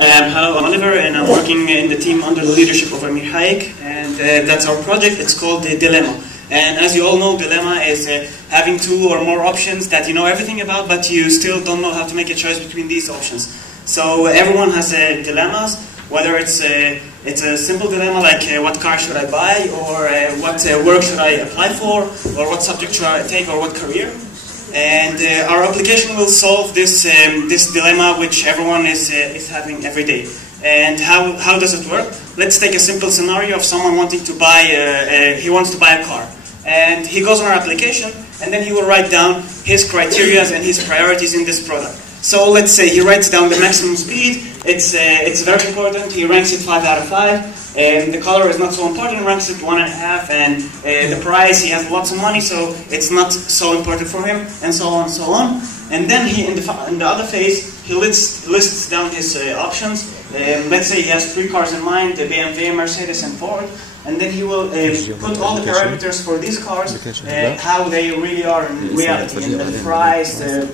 Hello, I'm Oliver, and I'm working in the team under the leadership of Amir Hayek, and that's our project. It's called the Dilemma. And as you all know, Dilemma is having two or more options that you know everything about, but you still don't know how to make a choice between these options. So everyone has dilemmas, whether it's a simple dilemma like what car should I buy, or what work should I apply for, or what subject should I take, or what career. And our application will solve this this dilemma which everyone is having every day. And how does it work? Let's take a simple scenario of someone wanting to buy he wants to buy a car, and he goes on our application, and then he will write down his criteria and his priorities in this product. So let's say he writes down the maximum speed. It's very important. He ranks it 5 out of 5. And the color is not so important, ranks it 1.5, and the price, he has lots of money, so it's not so important for him, and so on and so on. And then he, in the other phase, he lists down his options. Let's say he has 3 cars in mind, the BMW, Mercedes, and Ford. And then he will put all the parameters for these cars, how they really are in reality, and the price, the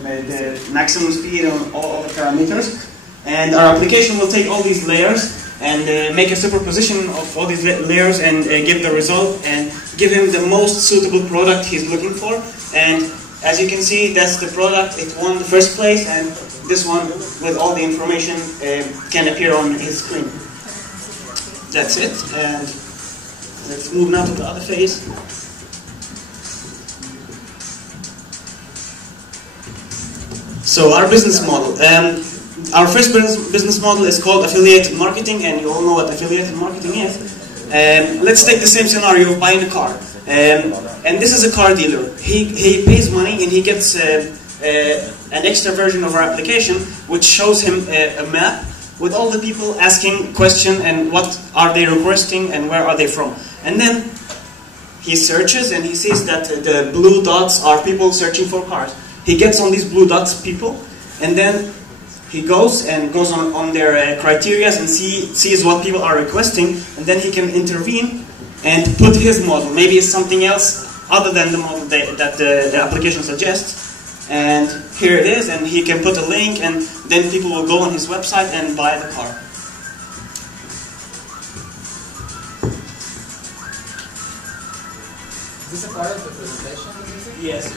maximum speed, and all the parameters. And our application will take all these layers and make a superposition of all these layers and give the result and give him the most suitable product he's looking for. And as you can see, that's the product. It won the first place, and this one with all the information can appear on his screen. That's it. And let's move now to the other phase. So our business model. Our first business model is called affiliated marketing, and you all know what affiliated marketing is. Let's take the same scenario of buying a car. And this is a car dealer. He pays money, and he gets an extra version of our application, which shows him a map with all the people asking questions and what are they requesting and where are they from. And then he searches, and he sees that the blue dots are people searching for cars. He gets on these blue dots people, and then he goes on their criteria and sees what people are requesting, and then he can intervene and put his model. Maybe it's something else other than the model that the application suggests. And here it is, and he can put a link, and then people will go on his website and buy the car. Is this a part of the presentation? Yes.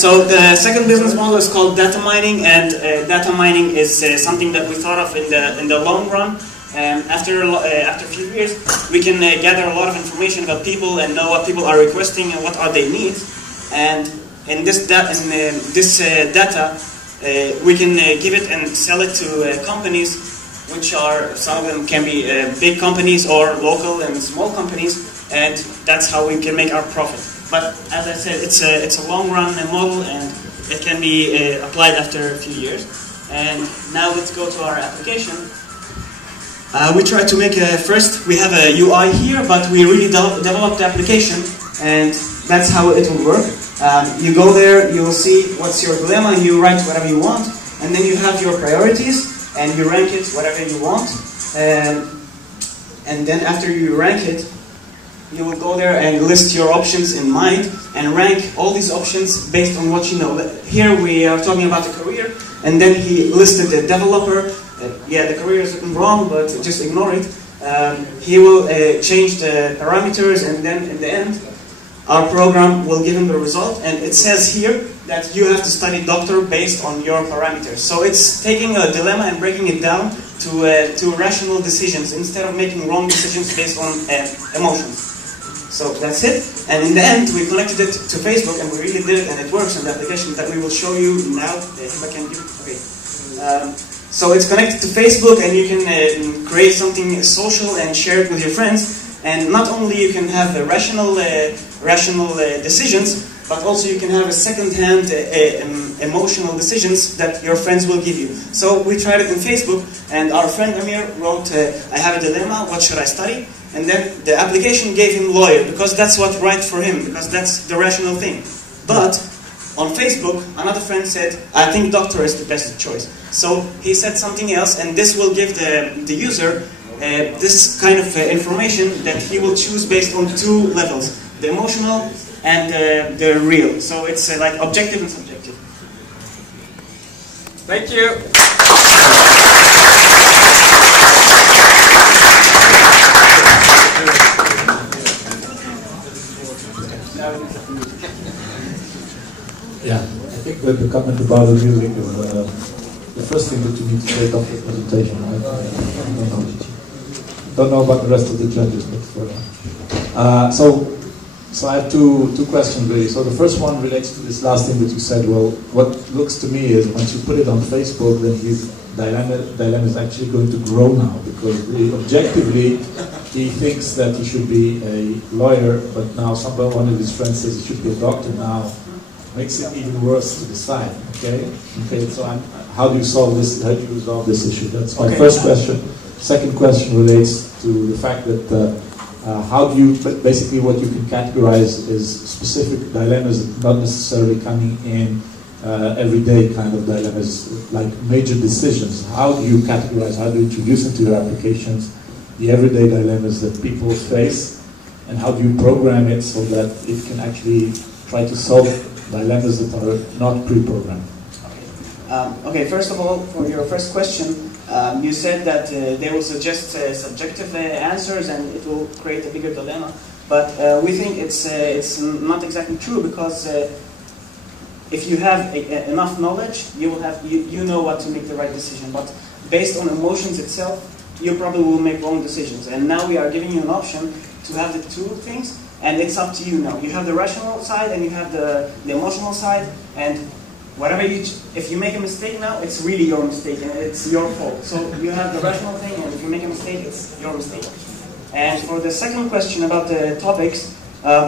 So the second business model is called data mining, and data mining is something that we thought of in the long run. After a few years, we can gather a lot of information about people and know what people are requesting and what are their needs. And in this data, we can give it and sell it to companies, which are, some of them can be big companies or local and small companies. And that's how we can make our profit. But as I said, it's a long-run model, and it can be applied after a few years. And now let's go to our application. We try to make first, we have a UI here, but we really developed the application, and that's how it will work. You go there, you will see what's your dilemma, and you write whatever you want, and then you have your priorities, and you rank it whatever you want. And then after you rank it, you will go there and list your options in mind and rank all these options based on what you know. Here we are talking about a career, and then he listed the developer. Yeah, the career is wrong, but just ignore it. He will change the parameters, and then in the end, our program will give him the result. And it says here that you have to study doctor based on your parameters. So it's taking a dilemma and breaking it down to rational decisions instead of making wrong decisions based on emotions. So that's it. And in the end, we connected it to Facebook, and we really did it, and it works in the application that we will show you now. If I can do, okay. So it's connected to Facebook, and you can create something social and share it with your friends. And not only you can have rational decisions, but also you can have a second-hand emotional decisions that your friends will give you. So we tried it in Facebook, and our friend Amir wrote, I have a dilemma, what should I study? And then the application gave him lawyer, because that's what's right for him, because that's the rational thing. But on Facebook, another friend said, I think doctor is the best choice. So he said something else, and this will give the user this kind of information that he will choose based on 2 levels, the emotional and the real. So it's like objective and subjective. Thank you. Yeah, I think that the comment about the music is the first thing that you need to take off the presentation. Right? Don't know about the rest of the judges, but so I have two questions really. So the first one relates to this last thing that you said. Well, what looks to me is once you put it on Facebook, then his dilemma is actually going to grow now, because objectively he thinks that he should be a lawyer, but now one of his friends says he should be a doctor now. Makes it even worse to decide. Okay. So how do you solve this? How do you resolve this issue? That's my first question. Second question relates to the fact that how do you basically what you can categorize is specific dilemmas, not necessarily coming in everyday kind of dilemmas, like major decisions. How do you categorize? How do you introduce into your applications the everyday dilemmas that people face, and how do you program it so that it can actually try to solve dilemmas that are not pre-programmed? Okay, first of all, for your first question, you said that they will suggest subjective answers and it will create a bigger dilemma. But we think it's not exactly true, because if you have enough knowledge, you know what to make the right decision. But based on emotions itself, you probably will make wrong decisions. And now we are giving you an option to have the two things. And it's up to you now. You have the rational side and you have the emotional side, and whatever if you make a mistake now, it's really your mistake and it's your fault. So you have the rational thing, and if you make a mistake, it's your mistake. And for the second question about the topics,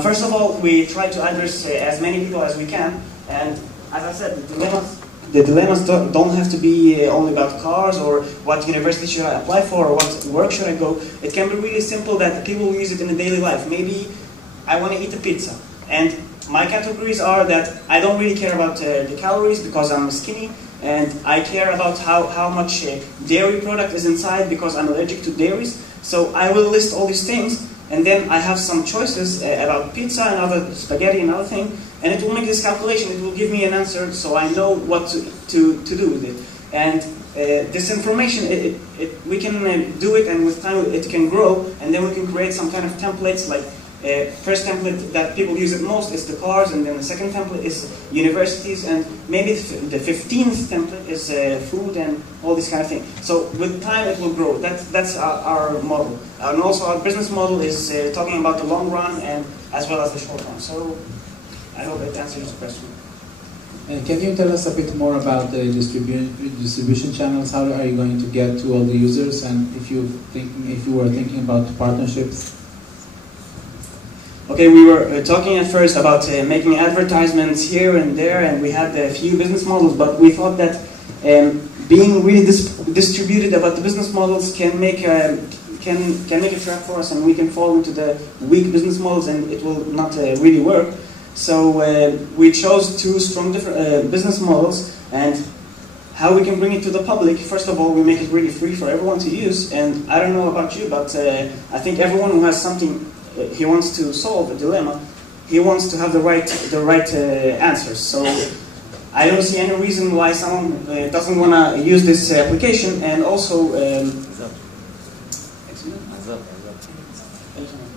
first of all, we try to address as many people as we can. And as I said, the dilemmas don't have to be only about cars or what university should I apply for or what work should I go. It can be really simple that people use it in a daily life. Maybe I want to eat a pizza, and my categories are that I don't really care about the calories because I'm skinny, and I care about how much dairy product is inside because I'm allergic to dairies. So I will list all these things, and then I have some choices about pizza and other spaghetti and other thing, and it will make this calculation. It will give me an answer, so I know what to do with it. And this information, we can do it, and with time it can grow, and then we can create some kind of templates. Like first template that people use it most is the cars, and then the second template is universities, and maybe the 15th template is food and all this kind of thing. So with time it will grow. That's our model. And also our business model is talking about the long run and as well as the short run. So I hope it answers the question. And can you tell us a bit more about the distribution channels? How are you going to get to all the users? And if you were thinking about partnerships? Okay, we were talking at first about making advertisements here and there, and we had a few business models, but we thought that being really distributed about the business models can make a trap for us, and we can fall into the weak business models, and it will not really work. So we chose two strong different business models, and how we can bring it to the public. First of all, we make it really free for everyone to use, and I don't know about you, but I think everyone who has something he wants to solve a dilemma, he wants to have the right answers. So I don't see any reason why someone doesn't want to use this application. And also,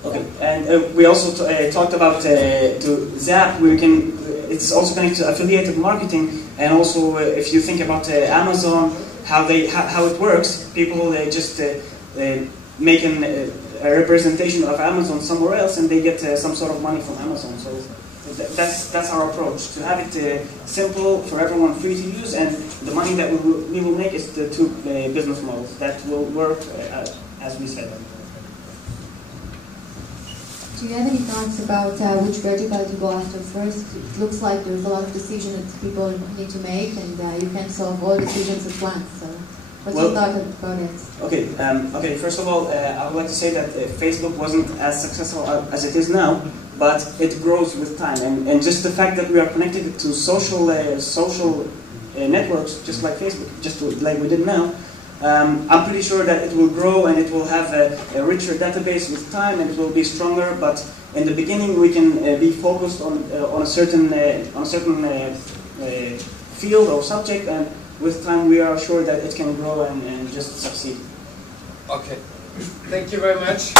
okay, and we also talked about to Zap. It's also connected to affiliated marketing, and also if you think about Amazon, how it works, people just make a representation of Amazon somewhere else, and they get some sort of money from Amazon. So that's our approach, to have it simple for everyone, free to use, and the money that we will make is the two business models that will work as we said. Do you have any thoughts about which vertical to go after first? It looks like there's a lot of decisions that people need to make, and you can't solve all decisions at once. So what's your thought about it? Okay. First of all, I would like to say that Facebook wasn't as successful as it is now, but it grows with time. And just the fact that we are connected to social networks, just like Facebook, like we did now, I'm pretty sure that it will grow and it will have a richer database with time, and it will be stronger. But in the beginning, we can be focused on a certain field or subject, and with time we are sure that it can grow and just succeed. Okay. Thank you very much.